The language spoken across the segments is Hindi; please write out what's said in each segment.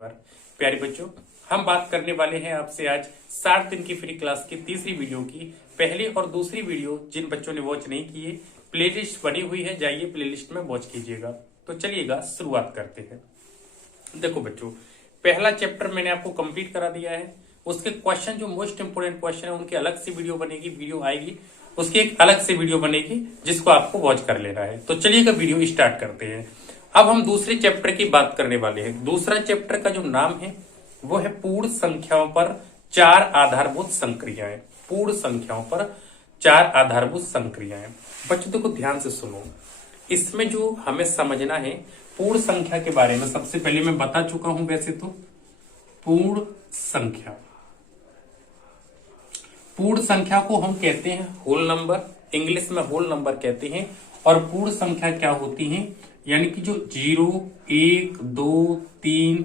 प्यारे बच्चों, हम बात करने वाले हैं आपसे आज 60 दिन की फ्री क्लास की तीसरी वीडियो की। पहली और दूसरी वीडियो जिन बच्चों ने वॉच नहीं किए, प्लेलिस्ट बनी हुई है, जाइए प्लेलिस्ट में वॉच कीजिएगा। तो चलिएगा शुरुआत करते हैं। देखो बच्चों, पहला चैप्टर मैंने आपको कंप्लीट करा दिया है। उसके क्वेश्चन जो मोस्ट इंपोर्टेंट क्वेश्चन है उनकी अलग से वीडियो बनेगी, वीडियो आएगी, उसकी एक अलग से वीडियो बनेगी जिसको आपको वॉच कर लेना है। तो चलिएगा वीडियो स्टार्ट करते हैं। अब हम दूसरे चैप्टर की बात करने वाले हैं। दूसरा चैप्टर का जो नाम है वो है पूर्ण संख्याओं पर 4 आधारभूत संक्रियाएं। पूर्ण संख्याओं पर 4 आधारभूत संक्रियाएं। बच्चों देखो ध्यान से सुनो, इसमें जो हमें समझना है पूर्ण संख्या के बारे में, सबसे पहले मैं बता चुका हूं वैसे तो। पूर्ण संख्या, पूर्ण संख्या को हम कहते हैं होल नंबर, इंग्लिश में होल नंबर कहते हैं। और पूर्ण संख्या क्या होती है, यानी कि जो 0, 1, 2, 3,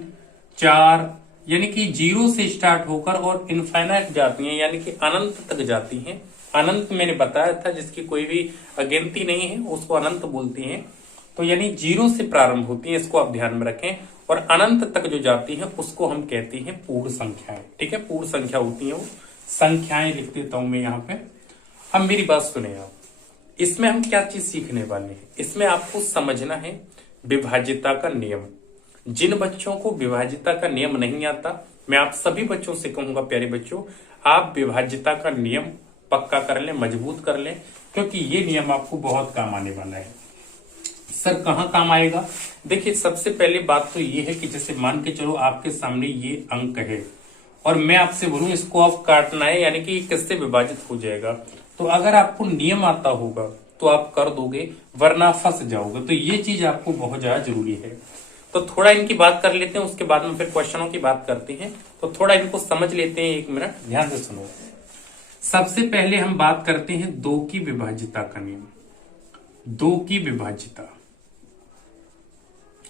4 यानी कि 0 से स्टार्ट होकर और इनफाइनाइट जाती हैं, यानी कि अनंत तक जाती हैं। अनंत मैंने बताया था, जिसकी कोई भी अगिनती नहीं है उसको अनंत बोलती हैं। तो यानी 0 से प्रारंभ होती है, इसको आप ध्यान में रखें। और अनंत तक जो जाती है उसको हम कहते हैं पूर्ण संख्याएं। ठीक है, पूर्ण संख्या होती है वो। संख्याएं लिख देता हूं मैं यहाँ पे। अब मेरी बात सुने आप, इसमें हम क्या चीज सीखने वाले हैं। इसमें आपको समझना है विभाज्यता का नियम। जिन बच्चों को विभाज्यता का नियम नहीं आता, मैं आप सभी बच्चों से कहूंगा प्यारे बच्चों, आप विभाज्यता का नियम पक्का कर लें, मजबूत कर लें, क्योंकि ये नियम आपको बहुत काम आने वाला है। सर कहाँ काम आएगा? देखिए, सबसे पहले बात तो ये है कि जैसे मान के चलो आपके सामने ये अंक है और मैं आपसे बोलूं इसको आप काटना है, यानी कि किससे विभाजित हो जाएगा। तो अगर आपको नियम आता होगा तो आप कर दोगे, वरना फंस जाओगे। तो ये चीज आपको बहुत ज्यादा जरूरी है। तो थोड़ा इनकी बात कर लेते हैं, उसके बाद में फिर क्वेश्चनों की बात करते हैं। तो थोड़ा इनको समझ लेते हैं, 1 मिनट ध्यान से सुनो। सबसे पहले हम बात करते हैं 2 की विभाज्यता का नियम। 2 की विभाज्यता,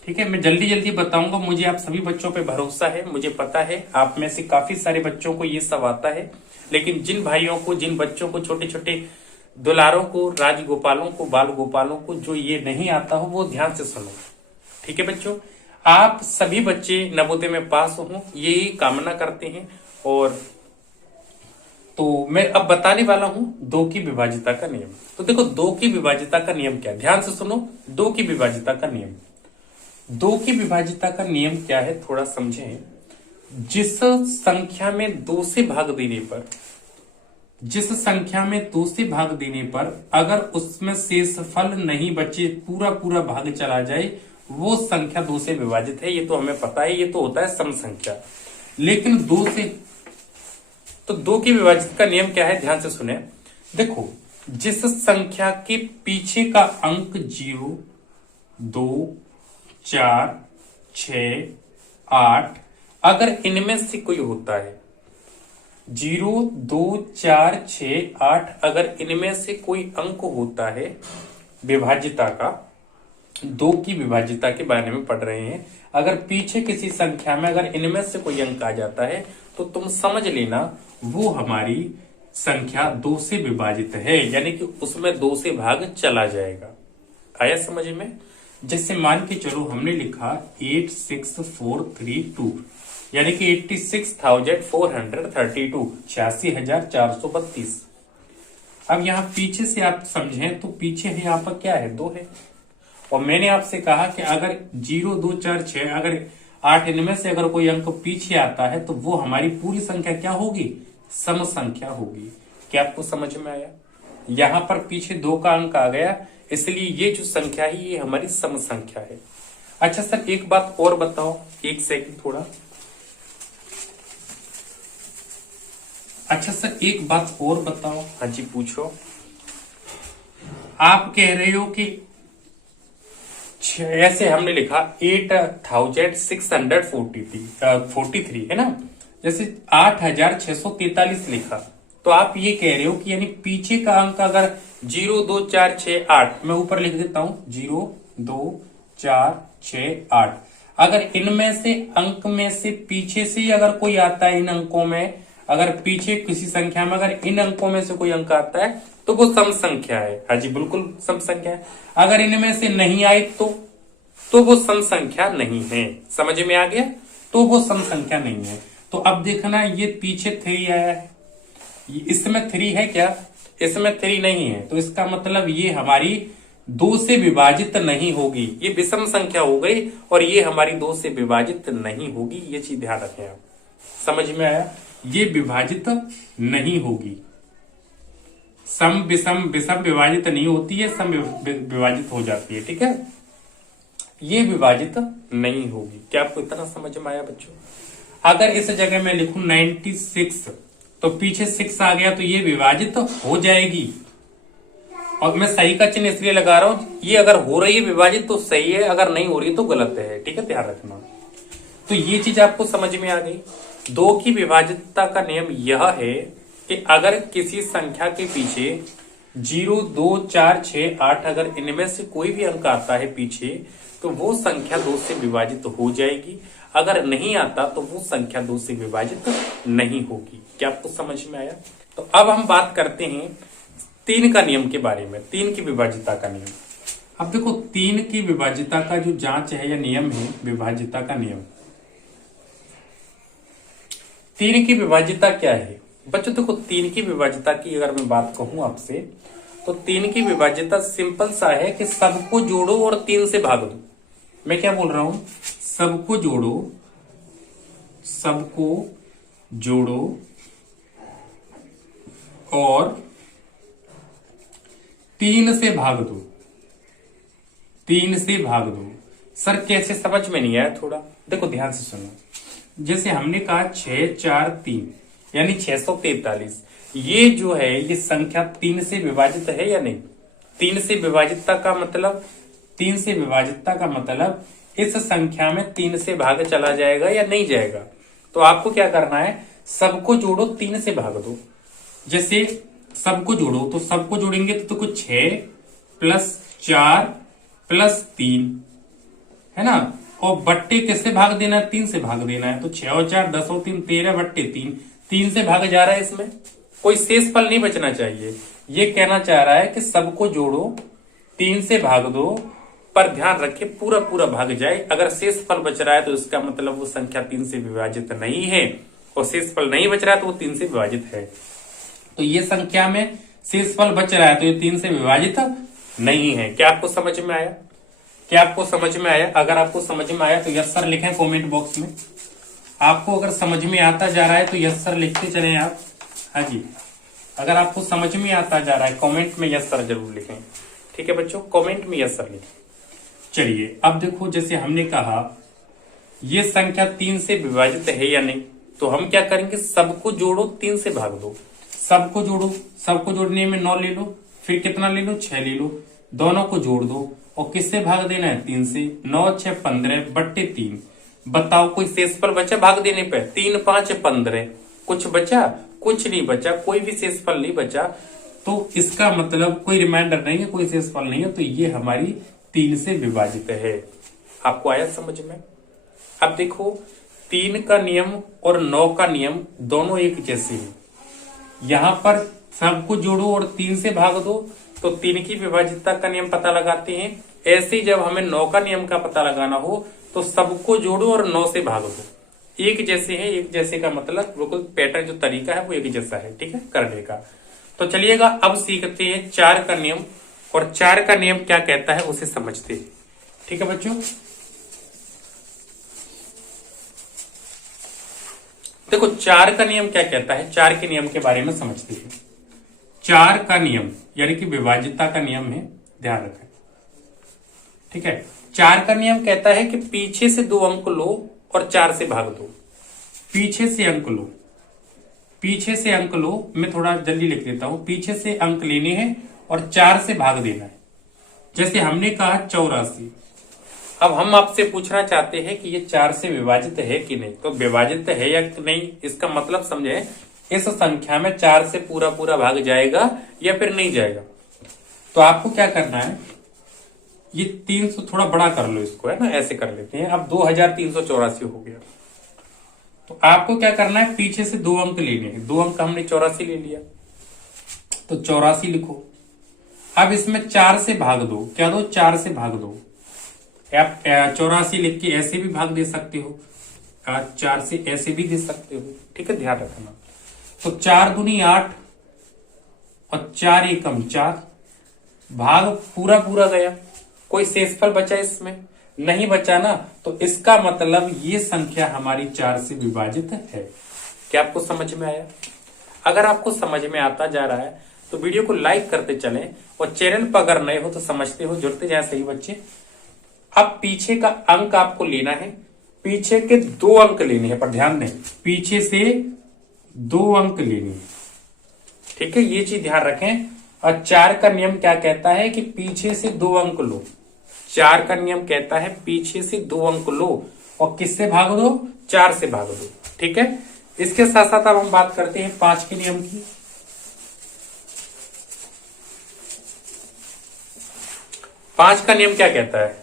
ठीक है, मैं जल्दी जल्दी बताऊंगा। मुझे आप सभी बच्चों पे भरोसा है, मुझे पता है आप में से काफी सारे बच्चों को ये सब आता है। लेकिन जिन भाइयों को, जिन बच्चों को, छोटे छोटे दुलारों को, राजगोपालों को, बाल गोपालों को जो ये नहीं आता हो, वो ध्यान से सुनो। ठीक है बच्चों, आप सभी बच्चे नवोदय में पास हो, यही कामना करते हैं। और तो मैं अब बताने वाला हूं 2 की विभाज्यता का नियम। तो देखो 2 की विभाज्यता का नियम क्या है, ध्यान से सुनो। 2 की विभाज्यता का नियम, 2 की विभाज्यता का नियम क्या है थोड़ा समझें। जिस संख्या में 2 से भाग देने पर, जिस संख्या में 2 से भाग देने पर अगर उसमें शेषफल नहीं बचे, पूरा पूरा भाग चला जाए, वो संख्या 2 से विभाजित है। ये तो हमें पता है, ये तो होता है सम संख्या। लेकिन 2 से, तो 2 की विभाजित का नियम क्या है, ध्यान से सुने। देखो, जिस संख्या के पीछे का अंक 0, 2, 4, 6, 8 अगर इनमें से कोई होता है, 0, 2, 4, 6, 8 अगर इनमें से कोई अंक होता है विभाज्यता का, 2 की विभाज्यता के बारे में पढ़ रहे हैं। अगर पीछे किसी संख्या में अगर इनमें से कोई अंक आ जाता है तो तुम समझ लेना वो हमारी संख्या 2 से विभाजित है, यानी कि उसमें 2 से भाग चला जाएगा। आया समझ में? जैसे मान के चलो हमने लिखा 86432, यानी कि 86,432, 86,432। अब यहां पीछे से आप समझें तो पीछे है यहाँ पर क्या है, 2 है। और मैंने आपसे कहा कि अगर 0, 2, 4, 6 अगर 8 इनमें से अगर कोई अंक पीछे आता है तो वो हमारी पूरी संख्या क्या होगी, सम संख्या होगी। क्या आपको समझ में आया? यहां पर पीछे 2 का अंक आ गया, इसलिए ये जो संख्या है ये हमारी सम संख्या है। अच्छा सर एक बात और बताओ, 1 सेकंड थोड़ा। अच्छा सर एक बात और बताओ। हाँ जी पूछो। आप कह रहे हो कि ऐसे हमने लिखा 8,643 है ना, जैसे 8,643 लिखा, तो आप ये कह रहे हो कि यानी पीछे का अंक अगर 0, 2, 4, 6, 8, मैं ऊपर लिख देता हूं 0, 2, 4, 6, 8 अगर इनमें से अंक में से पीछे से ही अगर कोई आता है, इन अंकों में अगर पीछे किसी संख्या में अगर इन अंकों में से कोई अंक आता है तो वो सम संख्या है। हाँ जी बिल्कुल सम संख्या है। अगर इनमें से नहीं आई तो वो सम संख्या नहीं है। समझ में आ गया? तो वो सम संख्या नहीं है। तो अब देखना, ये पीछे 3 आया है, इसमें 3 है क्या? इसमें 3 नहीं है, तो इसका मतलब ये हमारी 2 से विभाजित नहीं होगी, ये विषम संख्या हो गई और ये हमारी 2 से विभाजित नहीं होगी। ये चीज ध्यान रखें आप। समझ में आया? ये विभाजित नहीं होगी। सम विषम, विषम विभाजित नहीं होती है, सम विभाजित हो जाती है। ठीक है, ये विभाजित नहीं होगी। क्या आपको इतना समझ में आया बच्चों? अगर इस जगह मैं लिखूं 96 तो पीछे 6 आ गया तो ये विभाजित हो जाएगी। और मैं सही का चिन्ह इसलिए लगा रहा हूं, ये अगर हो रही है विभाजित तो सही है, अगर नहीं हो रही तो गलत है। ठीक है, ध्यान रखना। तो ये चीज आपको समझ में आ गई। 2 की विभाजितता का नियम यह है कि अगर किसी संख्या के पीछे 0, 2, 4, 6, 8 अगर इनमें से कोई भी अंक आता है पीछे, तो वो संख्या 2 से विभाजित हो जाएगी। अगर नहीं आता तो वो संख्या 2 से विभाजित नहीं होगी। क्या आपको समझ में आया? तो अब हम बात करते हैं 3 का नियम के बारे में, 3 की विभाजितता का नियम। अब देखो 3 की विभाजितता का जो जांच है या नियम है, विभाजितता का नियम, 3 की विभाजितता क्या है बच्चों? देखो 3 की विभाजितता की अगर मैं बात कहूं आपसे, तो 3 की विभाजितता सिंपल सा है कि सबको जोड़ो और 3 से भाग दो। मैं क्या बोल रहा हूं? सबको जोड़ो, सबको जोड़ो और 3 से भाग दो, 3 से भाग दो। सर कैसे? समझ में नहीं आया थोड़ा। देखो ध्यान से सुनो। जैसे हमने कहा 6, 4, 3 यानी 643। ये जो है ये संख्या 3 से विभाजित है या नहीं? 3 से विभाजितता का मतलब, 3 से विभाजितता का मतलब इस संख्या में 3 से भाग चला जाएगा या नहीं जाएगा? तो आपको क्या करना है? सबको जोड़ो, 3 से भाग दो। जैसे सबको जोड़ो तो सबको जोड़ेंगे तो कुछ 6 + 4 + 3 है ना, और बट्टे किससे भाग देना है? 3 से भाग देना है। तो 6 और 4 10 और 3 13 बट्टे 3, 3 से भाग जा रहा है। इसमें कोई शेष फल नहीं बचना चाहिए। ये कहना चाह रहा है कि सबको जोड़ो, 3 से भाग दो, पर ध्यान रखिए पूरा पूरा भाग जाए। अगर शेष फल बच रहा है तो इसका मतलब वो संख्या 3 से विभाजित नहीं है, और शेष फल नहीं बच रहा है तो वो 3 से विभाजित है। तो ये संख्या में शेष फल बच रहा है तो ये 3 से विभाजित नहीं है। क्या आपको समझ में आया? क्या आपको समझ में आया? अगर आपको समझ में आया तो यस सर लिखें कमेंट बॉक्स में। आपको अगर समझ में आता जा रहा है तो यस सर लिखते चले आप। हाँ जी, अगर आपको समझ में आता जा रहा है कमेंट में यस सर जरूर लिखें। ठीक है बच्चों, कमेंट में यस सर लिखें। चलिए अब देखो, जैसे हमने कहा ये संख्या 3 से विभाजित है या नहीं, तो हम क्या करेंगे? सबको जोड़ो, 3 से भाग दो। सबको जोड़ो, सबको जोड़ने में 9 ले लो, फिर कितना ले लो? 6 ले लो, दोनों को जोड़ दो और किससे भाग देना है? 3 से। 9 6 15 बट्टे 3। बताओ कोई शेषफल बचा भाग देने पे? 3 5 15। कुछ बचा? कुछ नहीं बचा, कोई भी शेषफल नहीं बचा। तो इसका मतलब कोई रिमाइंडर नहीं है, कोई शेषफल नहीं है, तो ये हमारी 3 से विभाजित है। आपको आया समझ में? अब देखो 3 का नियम और 9 का नियम दोनों एक जैसे हैं। यहां पर सबको जोड़ो और 3 से भाग दो, तो 3 की विभाजितता का नियम पता लगाते हैं। ऐसे ही जब हमें 9 का नियम का पता लगाना हो तो सबको जोड़ो और 9 से भाग दो। एक जैसे है, एक जैसे का मतलब बिल्कुल पैटर्न जो तरीका है वो एक जैसा है। ठीक है, करने का। तो चलिएगा अब सीखते हैं 4 का नियम, और 4 का नियम क्या कहता है उसे समझते हैं। ठीक है बच्चों, देखो 4 का नियम क्या कहता है, 4 के नियम के बारे में समझते हैं। 4 का नियम यानी कि विभाजितता का नियम है, ध्यान रखें। ठीक है, 4 का नियम कहता है कि पीछे से 2 अंक लो और 4 से भाग दो। पीछे से अंक लो, पीछे से अंक लो, मैं थोड़ा जल्दी लिख देता हूं। पीछे से अंक लेने हैं और 4 से भाग देना है। जैसे हमने कहा 84। अब हम आपसे पूछना चाहते हैं कि ये 4 से विभाजित है कि नहीं। तो विभाजित है या नहीं, इसका मतलब समझे, इस संख्या में 4 से पूरा पूरा भाग जाएगा या फिर नहीं जाएगा। तो आपको क्या करना है, ये 300 थोड़ा बड़ा कर लो इसको, है ना, ऐसे कर लेते हैं। अब 2384 हो गया। तो आपको क्या करना है, पीछे से 2 अंक लेने हैं। 2 अंक हमने 84 ले लिया, तो 84 लिखो। अब इसमें 4 से भाग दो। क्या दो? 4 से भाग दो। आप 84 लिख के ऐसे भी भाग दे सकते हो। 4 से ऐसे भी दे सकते हो, ठीक है, ध्यान रखना। तो 4 दूनी 8 और 4 एकम 4, भाग पूरा पूरा गया, कोई शेषफल बचा इसमें नहीं बचा ना, तो इसका मतलब ये संख्या हमारी 4 से विभाजित है। क्या आपको समझ में आया? अगर आपको समझ में आता जा रहा है तो वीडियो को लाइक करते चलें, और चैनल पर अगर नए हो तो समझते हो, जुड़ते जाए सही बच्चे। अब पीछे का अंक आपको लेना है, पीछे के 2 अंक लेने हैं, पर ध्यान दें पीछे से 2 अंक लेने हैं, ठीक है, ये चीज ध्यान रखें। और 4 का नियम क्या कहता है कि पीछे से 2 अंक लो। 4 का नियम कहता है पीछे से 2 अंक लो और किससे भाग दो? 4 से भाग दो, ठीक है। इसके साथ साथ अब हम बात करते हैं 5 के नियम की। 5 का नियम क्या कहता है?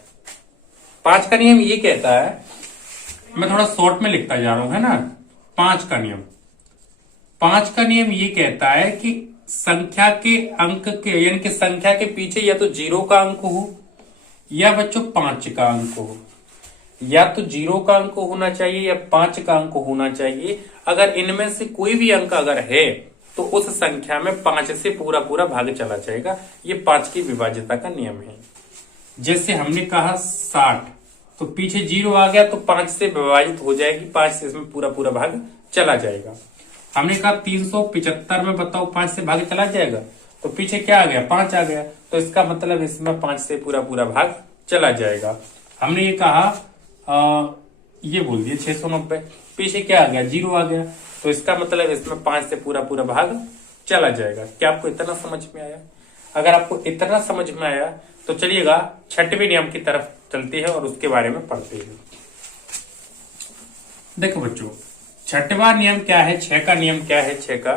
5 का नियम ये कहता है, मैं थोड़ा शॉर्ट में लिखता जा रहा हूं, है ना। 5 का नियम, 5 का नियम ये कहता है कि संख्या के अंक के, यानी कि संख्या के पीछे या तो 0 का अंक हो या बच्चों 5 का अंक हो, या तो 0 का अंक होना चाहिए या 5 का अंक होना चाहिए। अगर इनमें से कोई भी अंक अगर है तो उस संख्या में 5 से पूरा पूरा भाग चला जाएगा। ये 5 की विभाज्यता का नियम है। जैसे हमने कहा 60, तो पीछे 0 आ गया तो 5 से विभाजित हो जाएगी, 5 से इसमें पूरा पूरा भाग चला जाएगा। हमने कहा 375 में बताओ 5 से भाग चला जाएगा, तो पीछे क्या आ गया? 5 आ गया, तो इसका मतलब इसमें 5 से पूरा पूरा भाग चला जाएगा। हमने ये कहा ये बोल दिया 690, पीछे क्या आ गया? 0 आ गया, तो इसका मतलब इसमें 5 से पूरा पूरा भाग चला जाएगा। क्या आपको इतना समझ में आया? अगर आपको इतना समझ में आया तो चलिएगा 6वें नियम की तरफ चलते हैं और उसके बारे में पढ़ते हैं। देखो बच्चों, 6वां नियम क्या है? 6 का नियम क्या है? 6 का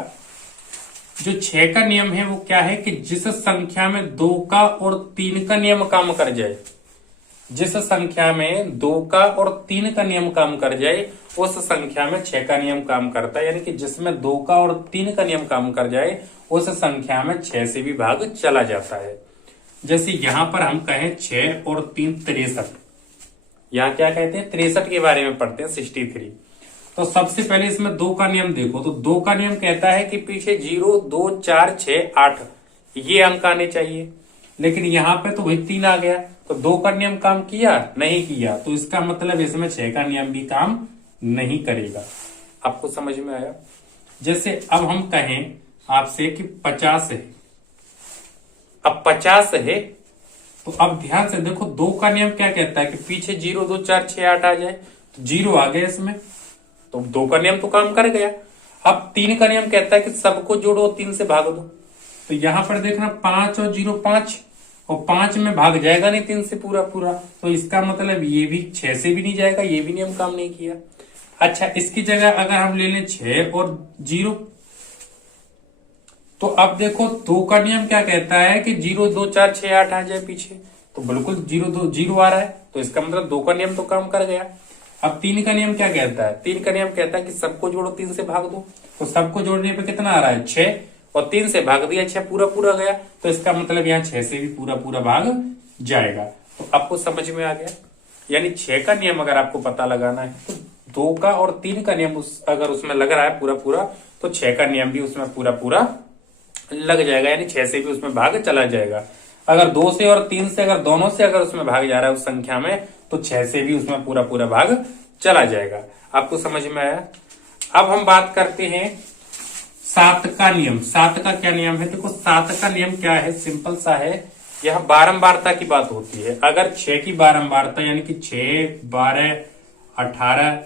जो 6 का नियम है वो क्या है कि जिस संख्या में 2 का और 3 का नियम काम कर जाए, जिस संख्या में 2 का और 3 का नियम काम कर जाए उस संख्या में 6 का नियम काम करता है। यानी कि जिसमें 2 का और 3 का नियम काम कर जाए उस संख्या में 6 से भी भाग चला जाता है। जैसे यहां पर हम कहें 6 और 3 63, यहां क्या कहते हैं? 63 के बारे में पढ़ते हैं, 63। तो सबसे पहले इसमें 2 का नियम देखो, तो 2 का नियम कहता है कि पीछे 0 2 4 6 8 ये अंक आने चाहिए, लेकिन यहां पे तो वही 3 आ गया, तो 2 का नियम काम किया? नहीं किया, तो इसका मतलब इसमें 6 का नियम भी काम नहीं करेगा। आपको समझ में आया? जैसे अब हम कहें आपसे कि 50 है, अब 50 है, तो अब ध्यान से देखो 2 का नियम क्या कहता है कि पीछे 0 2 4 6 8 आ जाए, तो 0 आ गया इसमें, तो 2 का नियम तो काम कर गया। अब 3 का नियम कहता है कि सबको जोड़ो 3 से भाग दो, तो यहां पर देखना 5 और 0 5, और 5 में भाग जाएगा नहीं 3 से पूरा पूरा, तो इसका मतलब ये भी 6 से भी नहीं जाएगा, ये भी नियम काम नहीं किया। अच्छा, इसकी जगह अगर हम ले लें 6 और 0, तो अब देखो 2 का नियम क्या कहता है कि 0 2 4 6 8 आ जाए पीछे, तो बिल्कुल 0 2 0 आ रहा है, तो इसका मतलब 2 का नियम तो काम कर गया। अब 3 का नियम क्या कहता है? 3 का नियम कहता है कि सबको जोड़ो 3 से भाग दो, तो सबको जोड़ने पे कितना आ रहा है? 6, और 3 से भाग दिया 6 पूरा पूरा गया, तो इसका मतलब यहाँ 6 से भी पूरा पूरा भाग जाएगा। तो आपको समझ में आ गया? यानी 6 का नियम अगर आपको पता लगाना है तो 2 का और 3 का नियम अगर उसमें लग रहा है पूरा पूरा, तो 6 का नियम भी उसमें पूरा पूरा लग जाएगा, यानी 6 से भी उसमें भाग चला जाएगा। अगर 2 से और 3 से अगर दोनों से अगर उसमें भाग जा रहा है उस संख्या में, तो 6 से भी उसमें पूरा पूरा भाग चला जाएगा। आपको समझ में आया? अब हम बात करते हैं 7 का नियम। 7 का क्या नियम है? देखो 7 का नियम क्या है? सिंपल सा है, यह बारंबारता की बात होती है। अगर 6 की बारंबारता यानी कि 6 12 18,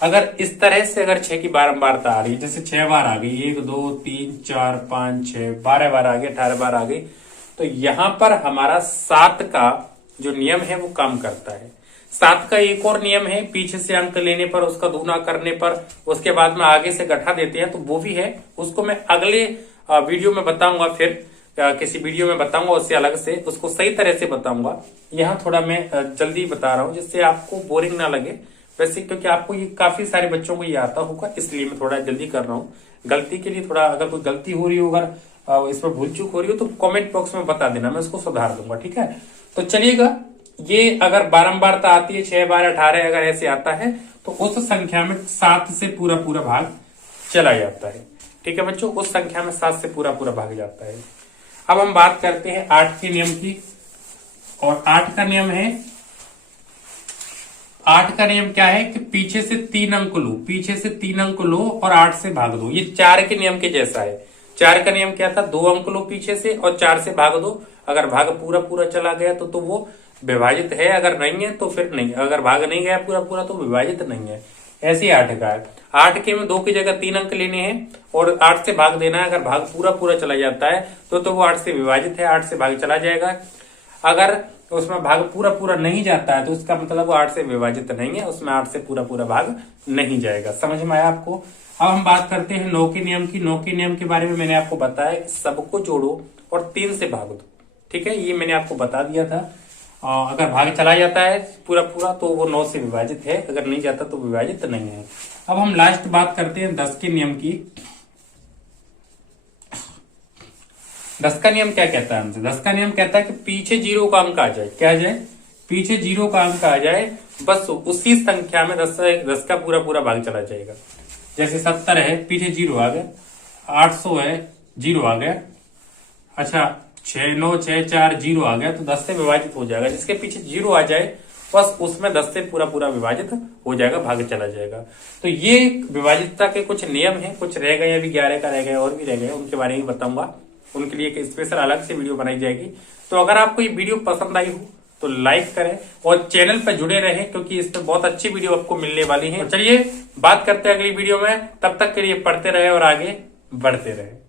अगर इस तरह से अगर 6 की बारंबारता आ रही है, जैसे 6 बार आ गई, 1 2 3 4 5 6 12 बार आ गई, 18 बार आ गई, तो यहां पर हमारा 7 का जो नियम है वो काम करता है। 7 का एक और नियम है, पीछे से अंक लेने पर उसका दूना करने पर उसके बाद में आगे से घटा देते हैं, तो वो भी है, उसको मैं अगले वीडियो में बताऊंगा, फिर किसी वीडियो में बताऊंगा उससे अलग से, उसको सही तरह से बताऊंगा। यहाँ थोड़ा मैं जल्दी बता रहा हूँ जिससे आपको बोरिंग ना लगे, वैसे क्योंकि आपको ये काफी सारे बच्चों को ये आता होगा, इसलिए मैं थोड़ा जल्दी कर रहा हूँ। गलती के लिए थोड़ा, अगर कोई गलती हो रही हो, अगर इसमें भूल चूक हो रही हो तो कमेंट बॉक्स में बता देना, मैं उसको सुधार दूंगा, ठीक है। तो चलिएगा, ये अगर बारंबारता आती है 6 12 18 अगर ऐसे आता है तो उस संख्या में 7 से पूरा पूरा भाग चला जाता है। ठीक है बच्चों, उस संख्या में 7 से पूरा पूरा भाग जाता है। अब हम बात करते हैं 8 के नियम की, और 8 का नियम है, 8 का नियम क्या है कि पीछे से 3 अंक लो, पीछे से 3 अंक लो और 8 से भाग दो। ये 4 के नियम के जैसा है। 4 का नियम क्या था, 2 अंक लो पीछे से और 4 से भाग दो। अगर भाग पूरा पूरा चला गया तो वो विभाजित है, अगर नहीं है तो फिर नहीं, अगर भाग नहीं गया पूरा पूरा तो विभाजित नहीं है। ऐसे ही 8 का है। 8 के में 2 की जगह 3 अंक लेने हैं और 8 से भाग देना है। अगर भाग पूरा पूरा चला जाता है तो वो 8 से विभाजित है, 8 से भाग चला जाएगा। अगर उसमें भाग पूरा पूरा नहीं जाता है तो इसका मतलब वो 8 से विभाजित नहीं है, उसमें 8 से पूरा पूरा भाग नहीं जाएगा। समझ में आया आपको? अब हम बात करते हैं 9 के नियम की। 9 के नियम के बारे में मैंने आपको बताया कि सबको जोड़ो और 3 से भाग दो। ठीक है, ये मैंने आपको बता दिया था। अगर भाग चला जाता है पूरा पूरा तो वो 9 से विभाजित है, अगर नहीं जाता तो विभाजित नहीं है। अब हम लास्ट बात करते हैं 10 के नियम की। 10 का नियम क्या कहता है हमसे? 10 का नियम कहता है कि पीछे 0 का अंक आ जाए। क्या आ जाए? पीछे 0 का अंक आ जाए, बस उसी संख्या में 10 का पूरा पूरा भाग चला जाएगा। जैसे 70 है, पीछे 0 आ गया। 800 है, 0 आ गया। अच्छा 6964 0 आ गया तो 10 से विभाजित हो जाएगा। जिसके पीछे 0 आ जाए बस उसमें 10 से पूरा पूरा विभाजित हो जाएगा, भाग चला जाएगा। तो ये विभाजितता के कुछ नियम हैं, कुछ रह गए, अभी 11 का रह गए और भी रह गए, उनके बारे में बताऊंगा। उनके लिए एक स्पेशल अलग से वीडियो बनाई जाएगी। तो अगर आपको ये वीडियो पसंद आई हो तो लाइक करें और चैनल पर जुड़े रहें, क्योंकि इस पर बहुत अच्छी वीडियो आपको मिलने वाली है। तो चलिए बात करते हैं अगली वीडियो में, तब तक के लिए पढ़ते रहे और आगे बढ़ते रहे।